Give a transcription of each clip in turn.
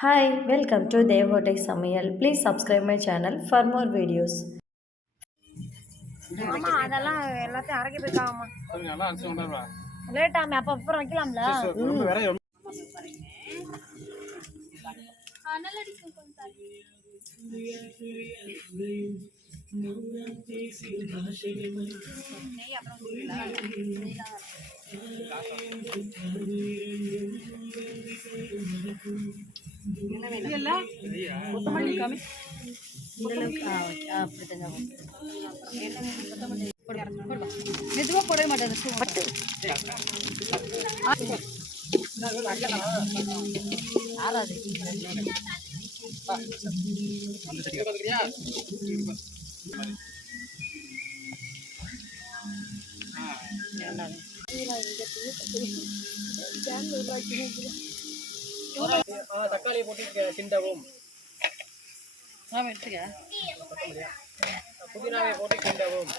Hi, welcome to Devotek Samayal. Please subscribe my channel for more videos. ஆமா அதெல்லாம் எல்லாத்தையும் அரைக்க போயிருக்காமா லேட் ஆகும் அப்ப அப்புறம் வைக்கலாம்ல மெதுவாக போடவே மாட்டேன் பட்டு ஆறாது தக்காளி போட்டு கிண்டவும் எடுத்துக்க புதினாவை போட்டு கிண்டவும்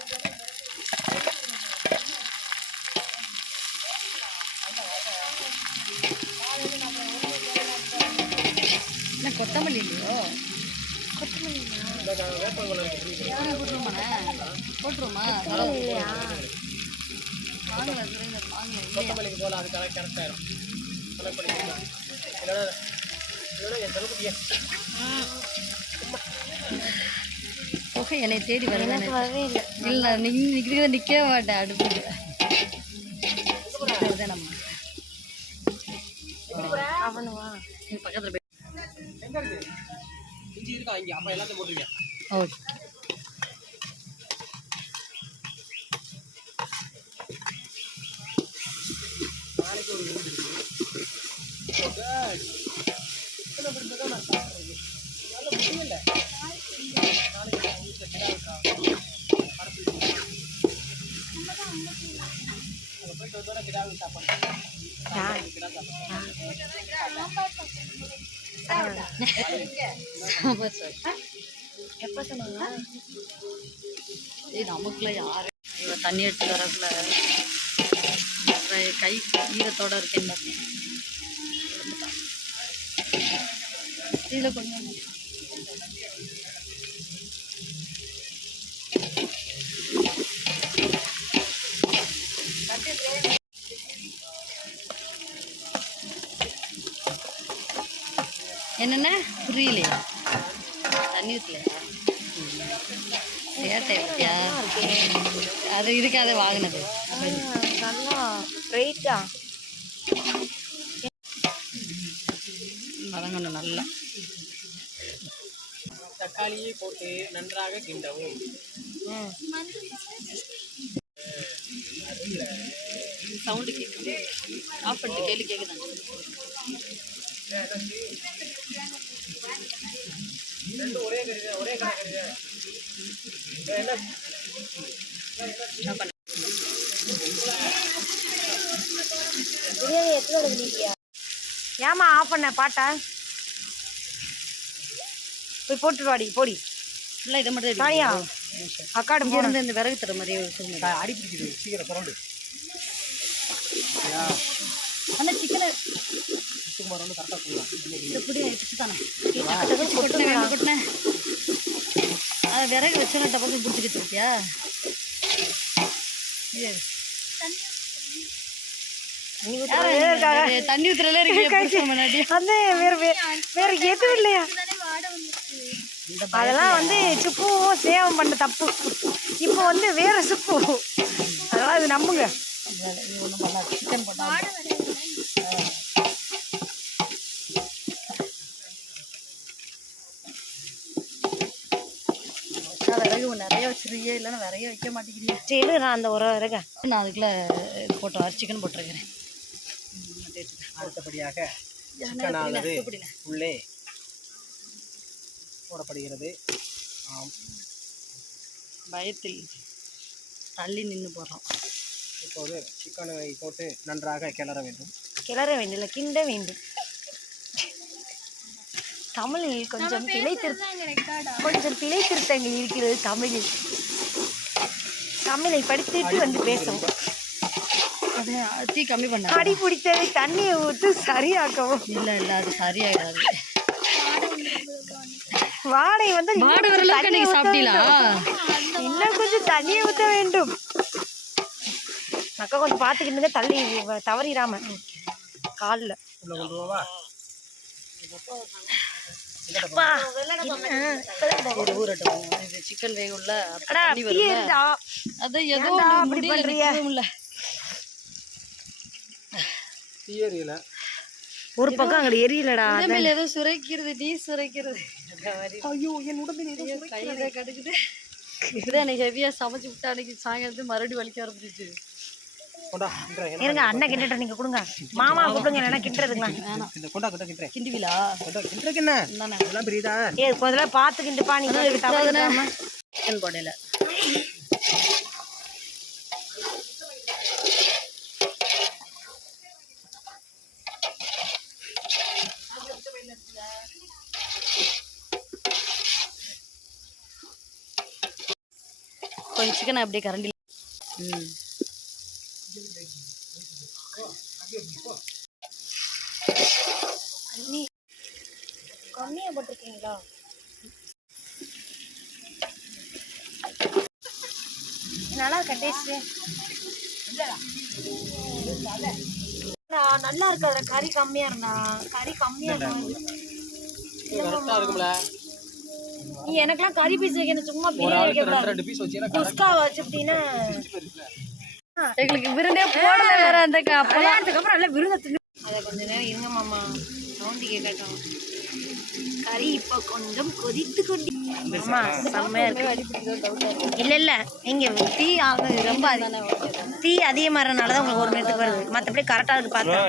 என்ன கொத்தமல்லி இல்லையோ போட்டுருமா கொத்தமல்லிக்கு போல அது கரெக்ட் ஆயிரும் ஓகே என்னை தேடி வரவே இல்லை நிற்க நிற்கவே மாட்டேன் அடுப்பு நம்ம பக்கத்தில் இஞ்சி இருக்கா இங்கே அப்போ எல்லாத்தையும் போட்டுருங்க ஓகே நாளைக்கு ஒரு வீடு முடியல போயிட்டு வந்தோட கிடாவில் சாப்பாடு எப்போ சொன்னாங்க நமக்குள்ள யாரு தண்ணி எடுத்து வரக்குள்ள கை ஈரத்தோட இருக்கேன்னு பார்த்தேன் இதில் கொஞ்சம் என்னென்ன புரியலையா தண்ணி ஊற்றலையா சேட்டை இருக்கியா அது இதுக்காக வாங்கினது நல்லா ரைட்டா வதங்கணும் நல்லா தக்காளியை போட்டு நன்றாக கிண்டவும் சவுண்டு கேட்குது ஆஃப் பண்ணிட்டு கேள்வி கேட்குதாங்க ரெண்டு ஒரே கடை ஏமா ஆஃப் பண்ண பாட்டா போய் போட்டுட்டு வாடி போடி இல்லை இதை மட்டும் தானியா அக்காடு போகிறது இந்த விறகு தர மாதிரியே சொல்லுங்க அடி பிடிக்குது சீக்கிரம் புரண்டு அந்த சிக்கனை சுமார் வந்து கரெக்டாக சொல்லலாம் எப்படி பிடிச்சி தானே கொட்டினேன் அதை விறகு வச்சோன்னா டப்பக்கு பிடிச்சிக்கிட்டு இருக்கியா தண்ணி ஊத்துறல வந்து வேற எதுவும் இல்லையா அதெல்லாம் வந்து சுப்புவும் சேவம் பண்ண தப்பு இப்போ வந்து வேற சுப்பு அதெல்லாம் இது நம்புங்க சிக்கன் பண்ணா விறகு நிறைய வச்சிருக்கியே இல்லைன்னா நிறைய வைக்க மாட்டேங்கிறீங்க சரி நான் அந்த ஒரு விறக நான் அதுக்குள்ள போட்டு சிக்கன் போட்டிருக்கிறேன் அடுத்தபடியாக சிக்கனானது உள்ளே போடப்படுகிறது பயத்தில் தள்ளி நின்று போடுறோம் இப்போது சிக்கனை போட்டு நன்றாக கிளற வேண்டும் இல்லை கிண்ட வேண்டும் தமிழில் கொஞ்சம் பிழை திருத்தங்கள் இருக்கிறது தமிழில் தமிழை படித்துட்டு வந்து பேசவும் தீ கம்மி பண்ண அடி பிடித்ததை தண்ணியை ஊற்றி சரியாக்கவும் இல்லை அது சரியாயிடாது வாடை வந்து வாடை வர அளவுக்கு நீங்க சாப்பிட்டீங்களா? இன்னும் கொஞ்சம் தண்ணியை ஊற்ற வேண்டும். அக்கா கொஞ்சம் பார்த்துக்கிட்டு தள்ளி தவறிடாம காலில். சிக்கன் வேக உள்ள அதான் ஏதோ அப்படி பண்றிய. தீயறியல ஒரு பக்கம் அங்க எரியலடா. ஏதோ சுரைக்கிறது, டீ சுரைக்கிறது. ஐயோ என் உடம்பில் ஏதோ கையில கடுக்குது. இப்பதான் எனக்கு ஹெவியா சமைச்சு விட்டா அன்னைக்கு சாயங்காலத்து மறுபடியும் வலிக்க ஆரம்பிச்சிச்சு. இருங்க அண்ணன் கிட்ட நீங்க கொடுங்க. மாமா கூப்பிடுங்க இல்லைன்னா கிண்டுறதுங்களா? கிண்டுவிலா பெரியதா முதல்ல பார்த்து கிண்டுப்பா. நீங்க சிக்கன் போடையில கொஞ்சம் சிக்கன் அப்படியே கரண்டி. கம்மியா போட்டிருக்கீங்களா? நல்லா இருக்கா டேஸ்ட்? நல்லா இருக்காது. கறி கம்மியா இருந்தா கறி கம்மியா இருக்கும்ல. நீ எனக்கெல்லாம் கறி பீஸ் வைக்கணும். சும்மா குஸ்கா வச்சுட்டீங்கன்னா எங்களுக்கு விருந்தே போடல வேற. அந்த கல்யாணத்துக்கு நல்லா விருந்த அதை கொஞ்ச நேரம் இருங்க மாமா. சவுண்டி கேட்கட்டும். கறி இப்போ கொஞ்சம் கொதித்து கொண்டு செம்மையா இருக்கு. இல்ல இல்ல நீங்க தீ ரொம்ப தீ அதிகமாகறதுனாலதான் உங்களுக்கு ஒரு நேரத்துக்கு வருது. மற்றபடி கரெக்டா இருக்கு பார்த்தா.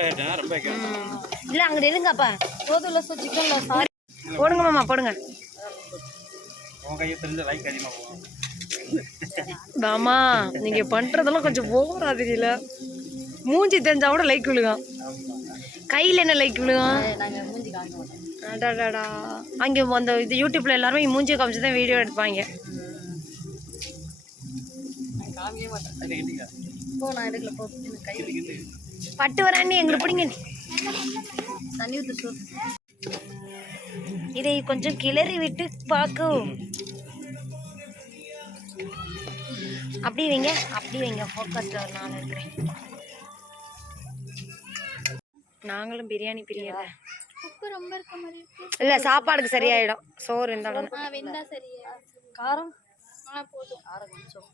இல்ல அங்க இருங்கப்பா. போதும்ல சிக்கன்ல சாரி போடுங்க மாமா போடுங்க. மாமா நீங்க பண்றதெல்லாம் கொஞ்சம் ஓவரா தெரியல. மூஞ்சி தெரிஞ்சா கூட லைக் விழுகும். கையில் என்ன லைக் விழுகும்? நாங்கள் மூஞ்சி காமிக்க மாட்டோம். அடாடாடா அங்கே அந்த இது யூடியூப்ல எல்லாருமே மூஞ்சி காமிச்சு தான் வீடியோ எடுப்பாங்க. காமிக்கவே மாட்டேன். போ நான் எடுக்கல போ. கை பட்டு வரானே எங்களுக்கு பிடிங்க. தண்ணி ஊற்று சோறு. இதை கொஞ்சம் கிளறி விட்டு பார்க்கும். அப்படி வைங்க அப்படி வைங்க. ஃபோக்கஸ்ல நான் இருக்கிறேன். நாங்களும் பிரியாணி பிரியல. உப்பு ரொம்ப இருக்க மாதிரி இல்லை சாப்பாடுக்கு சரியாயிடும். சோறு இருந்தாலும் வெந்தா சரியா. காரம் போதும். காரம் கொஞ்சம்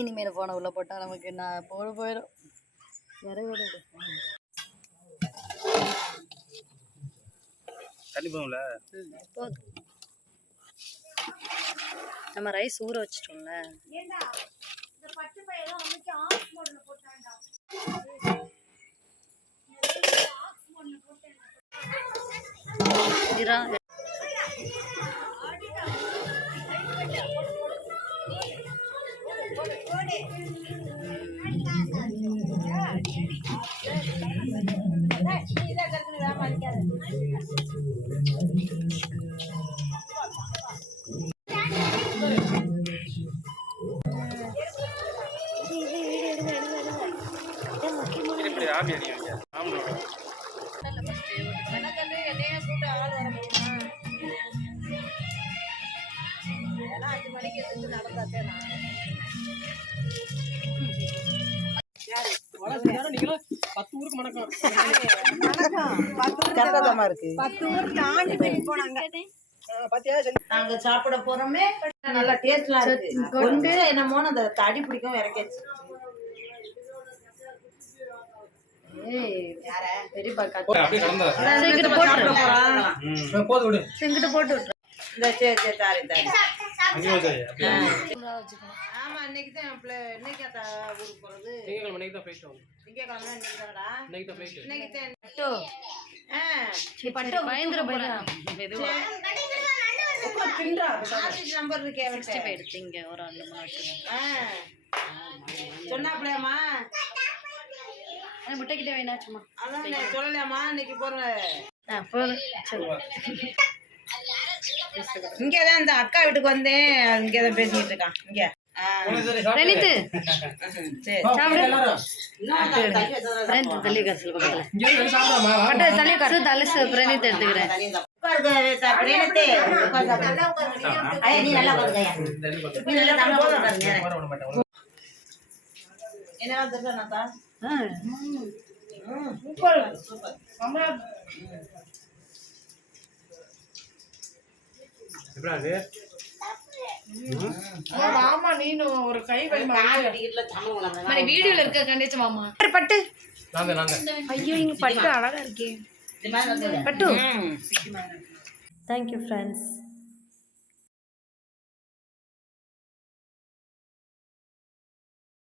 இனிமேல் போன உள்ள போட்டால் நமக்கு நான் போயிடும். விறகு போதும். நம்ம ரைஸ் ஊற வச்சிட்டோம்ல. நாங்க சாப்பிட போறோமே நல்லா டேஸ்ட்லாம் இருக்கு. கொண்டு என்னமோ அந்த தடி பிடிக்கும் இறக்கிச்சு. ஆமா இன்னைக்கு தான் இன்னைக்கு ஊருக்கு போறது. நம்பர் எடுத்தீங்க ஒரு 2 3 சொன்னாப்லையாமா முட்டைக்கிட்ட வேணா சும்மா அதான் சொல்லலையாமா இன்னைக்கு போறேன். இங்கதான் இந்த அக்கா வீட்டுக்கு வந்தேன். இங்கதான் பேசிக்கிட்டு இருக்கான். இங்க பிரணித்து சரி சாப்பிடு இன்னும் தள்ளி வச்சதா பிரணித்து தள்ளி கரிசல் பக்கத்துல இங்கே வந்து சாப்பிடாமா பட்ட தள்ளி கரிசல் தள்ளி பிரணித்து எடுத்துக்கிறேன் நீ நல்லா உட்காருங்கய்யா. நீ நல்லா தமிழ் போல உட்காருங்க. என்ன தெரியல நாத்தா எப்படா அது மாமா நீனு ஒரு கை வை டிக்கெட்ல தமிழ் உணர்ந்தா வீடியோல இருக்க கண்டிச்ச மாமா பட்டு நாங்க ஐயோ இங்க பட்டு அழகா இருக்கே இது மாதிரி வந்து பட்டு Thank you, friends.